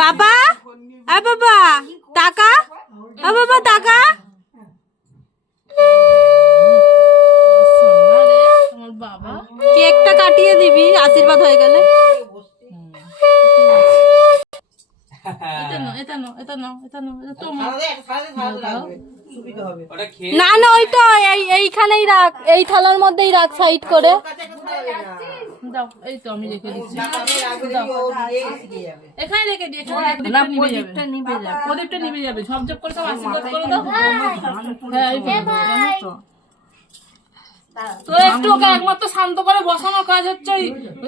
বাবা বাবা টাকা বাবা টাকা বাবা কেকটা কাটিয়ে দিবি আশীর্বাদ হয়ে গেলে না না ওইটা এইখানেই রাখ এই থালার মধ্যেই রাখ সাইড করে দাও এই তো আমি রেখে দিচ্ছি এখানে রেখে দিই প্রদীপটা নিভে যাবে ঝপঝপ করে সব আশীর্বাদ করে দাও হ্যাঁ তো একটু ওকে একমাত্র শান্ত করে বসানোর কাজ হচ্ছে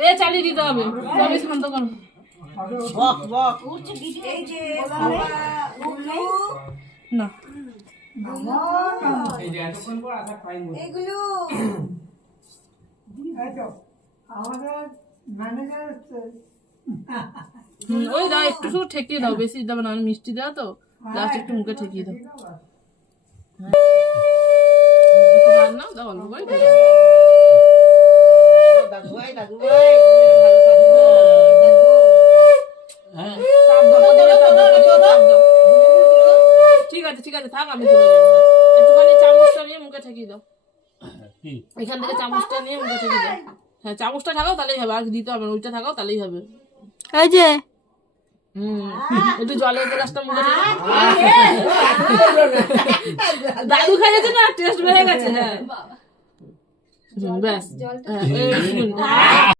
এ চালিয়ে দিতে হবে তবে শান্ত করো না ওই দাও একটু শুধু ঠেকিয়ে দাও বেশি দেবে না মিষ্টি দেওয়া তো লাস্ট একটু মুখে ঠেকিয়ে দাও ঠিক আছে ঠিক আছে থাক আমি তুলে দেবো একটুখানি চামচটা নিয়ে মুখে ঠেকিয়ে দাও এখান থেকে চামচটা নিয়ে মুখে ঠেকিয়ে দাও হ্যাঁ চামচটা থাকাও তাহলেই হবে আর দিতে হবে না ওইটা থাকাও তাহলেই হবে এই যে একটু জলের গ্লাসটা মুখে দাদু খাইছে না টেস্ট বেড়ে গেছে হ্যাঁ ব্যাস